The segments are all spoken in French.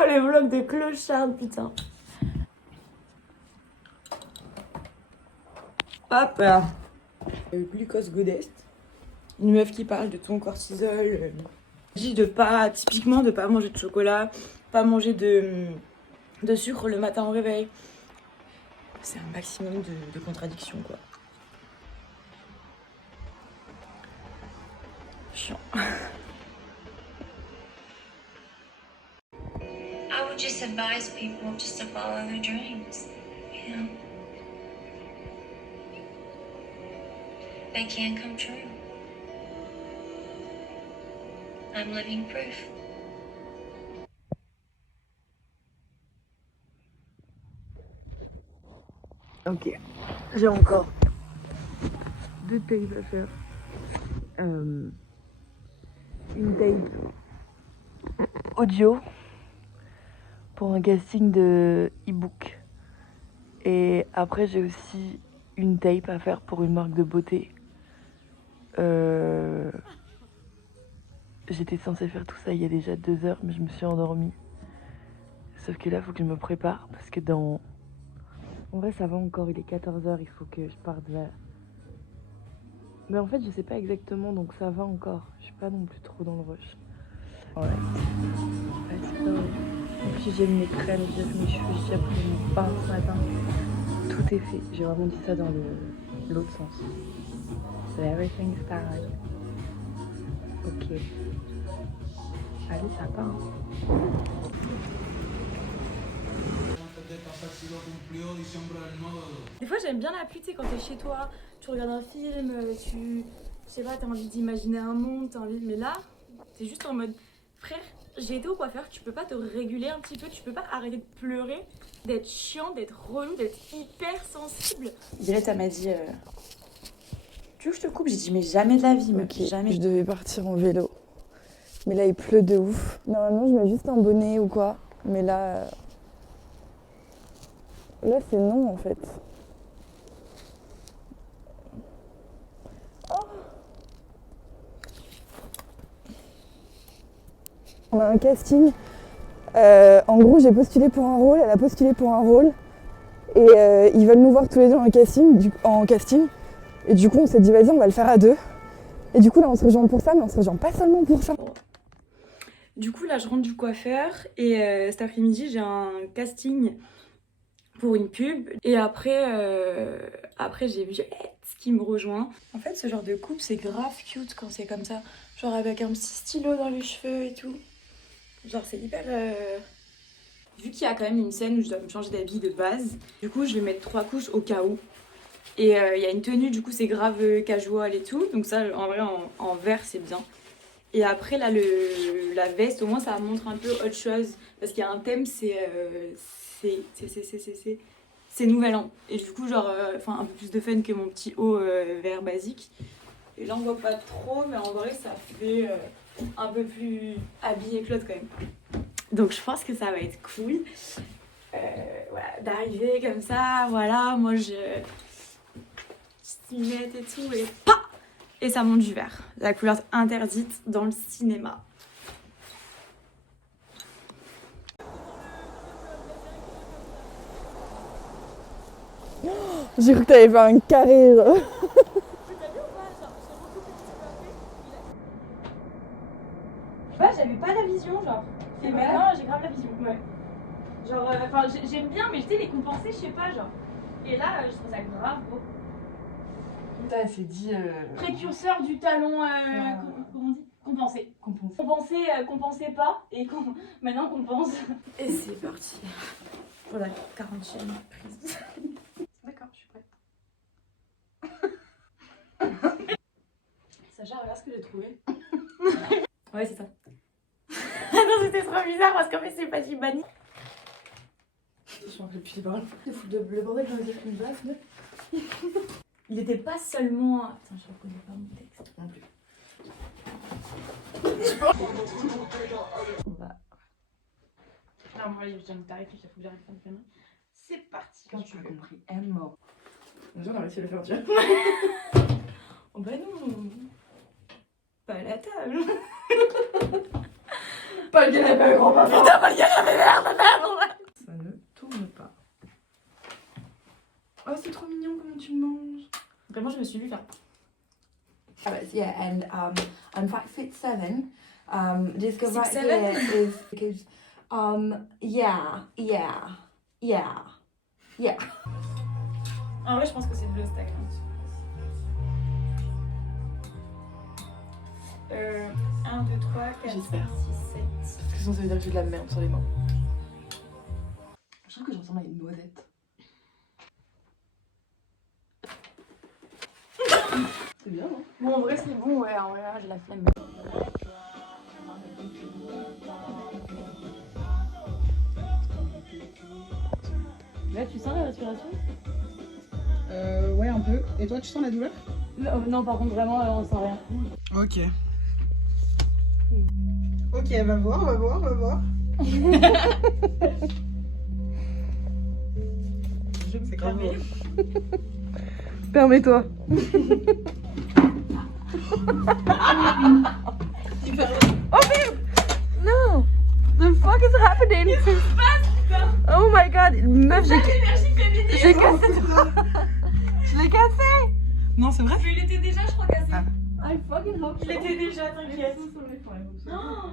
Oh, les vlogs de clochard, putain. Hop là. Glucose Godest. Une meuf qui parle de ton cortisol. Dit de pas, typiquement, de pas manger de chocolat, pas manger de sucre le matin au réveil. C'est un maximum de contradictions, quoi. Chiant. I would just advise people just to follow their dreams, you know. They can come true. I'm living proof. Ok, j'ai encore 2 tapes à faire. Une tape audio pour un casting de e-book. Et après, j'ai aussi une tape à faire pour une marque de beauté. J'étais censée faire tout ça il y a déjà 2 heures, mais je me suis endormie. Sauf que là, il faut que je me prépare parce que dans... En vrai, ça va encore, il est 14h, il faut que je parte vers... Mais en fait, je sais pas exactement, donc ça va encore. Je suis pas non plus trop dans le rush. Ouais. Let's go. En plus, j'ai mis mes crèmes, j'ai fait mes cheveux, j'ai pris mon pain ce matin. Tout est fait. J'ai vraiment dit ça dans l'autre sens. So everything's fine. Ok. Allez, ça part. Des fois, j'aime bien la pluie, tu sais, quand t'es chez toi, tu regardes un film, tu... Je sais pas, t'as envie d'imaginer un monde, t'as envie... Mais là, t'es juste en mode... Frère, j'ai été au coiffeur, tu peux pas te réguler un petit peu, tu peux pas arrêter de pleurer, d'être chiant, d'être relou, d'être hyper sensible. Direct, elle m'a dit... Tu veux que je te coupe? J'ai dit, mais jamais de la vie, meuf, Okay. jamais. Je devais partir en vélo. Mais là, il pleut de ouf. Normalement, je mets juste un bonnet ou quoi. Mais là... Là, c'est non, en fait. Oh, on a un casting. En gros, j'ai postulé pour un rôle, elle a postulé pour un rôle. Et ils veulent nous voir tous les deux en casting. Et du coup, on s'est dit, vas-y, on va le faire à 2. Et du coup, là, on se rejoint pour ça, mais on se rejoint pas seulement pour ça. Du coup, là, je rentre du coiffeur et cet après-midi, j'ai un casting pour une pub. Et après j'ai vu qui me rejoint. En fait, ce genre de coupe, c'est grave cute quand c'est comme ça. Genre avec un petit stylo dans les cheveux et tout. Genre, c'est hyper... Vu qu'il y a quand même une scène où je dois me changer d'habit de base, du coup, je vais mettre 3 couches au cas où. Et il y a une tenue, du coup, c'est grave casual et tout. Donc ça, en vrai, en vert, c'est bien. Et après, là, la veste, au moins, ça montre un peu autre chose. Parce qu'il y a un thème, c'est Nouvel An. Et du coup, genre, un peu plus de fun que mon petit haut vert basique. Et là, on voit pas trop, mais en vrai, ça fait un peu plus habillé que l'autre quand même. Donc, je pense que ça va être cool. Voilà, d'arriver comme ça, voilà, moi, je stylette et tout, et pas. Et ça monte du vert, la couleur interdite dans le cinéma. J'ai cru que t'avais fait un carré. Genre. Bah, j'avais pas la vision, genre. Et maintenant, j'ai grave la vision. Ouais. Genre, j'aime bien, mais tu sais, les compenser, je sais pas, genre. Et là, je trouve ça grave beau. Putain, c'est dit. Précurseur du talon, comment on dit? Compensé. Compensé pas, et maintenant compense. Et c'est parti. Pour la 40e prise. D'accord, je suis prête. Sacha, regarde ce que j'ai trouvé. Ouais, c'est ça. Non, c'était trop bizarre parce qu'en fait, c'est pas Jibani. Je change le pied parle. Le bordel, j'en ai dit une base, mais. Il était pas seulement. Attends, je reconnais pas mon texte non plus. On va. Non, moi, je viens de t'arrêter, il faut que j'arrête de faire le caméra. C'est parti. Quand tu as compris, M mort. On a réussi à le faire, tu vois. Oh bah non. Pas à la table. Pas le canapé, grand-papa. Putain, pas le canapé, merde. Ça ne tourne pas. Oh, c'est trop mignon comment tu le manges. Vraiment, je me suis vu faire. Yeah, and I'm 5'7". This guy right 6'7"? here is because yeah. En vrai, je pense que c'est bleu stack. 1, 2, 3, 4, 5, 6, 7. Parce que sinon ça veut dire que j'ai de la merde sur les mains. Je trouve que je ressemble à une noisette. C'est bien, non? Bon, en vrai, c'est bon, ouais, en vrai, j'ai la flemme. Là, tu sens la respiration? Ouais, un peu. Et toi, tu sens la douleur? Non, par contre, vraiment, on sent rien. Ok. Ok, va voir. C'est grave beau. Permets-toi. Oh babe! No! The fuck is happening? Qu'est-ce qui se passe, putain? Oh my god! Meuf, j'ai cassé toi! Je l'ai cassé! Non, c'est vrai? Mais il était déjà, je crois, cassé. I fucking hope Il était déjà, t'inquiète.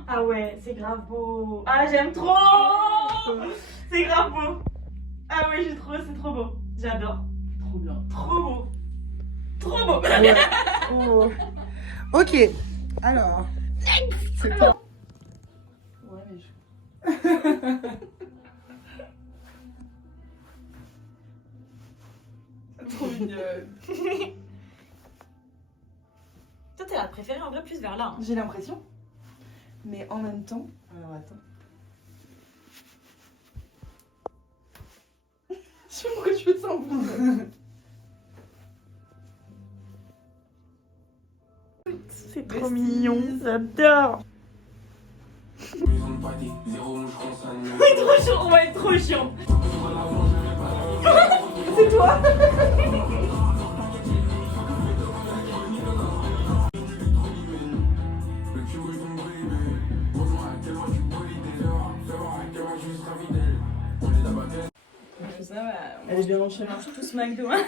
Ah ouais, c'est grave beau. Ah, j'aime trop. C'est grave beau. Ah ouais, c'est trop beau. J'adore. Trop bien. Trop beau. Trop beau. Ouais. Oh. Ok, alors. C'est toi. Ouais, mais je... Trop mignonne. Toi, t'as la préférée en vrai plus vers là. Hein. J'ai l'impression. Mais en même temps... Alors attends. Je sais pas pourquoi tu fais ça en plus. C'est trop mignon, j'adore. C'est trop chiant, on va être trop chiant. C'est toi. Elle est bien enchaînée. On mange tous McDo. Hein.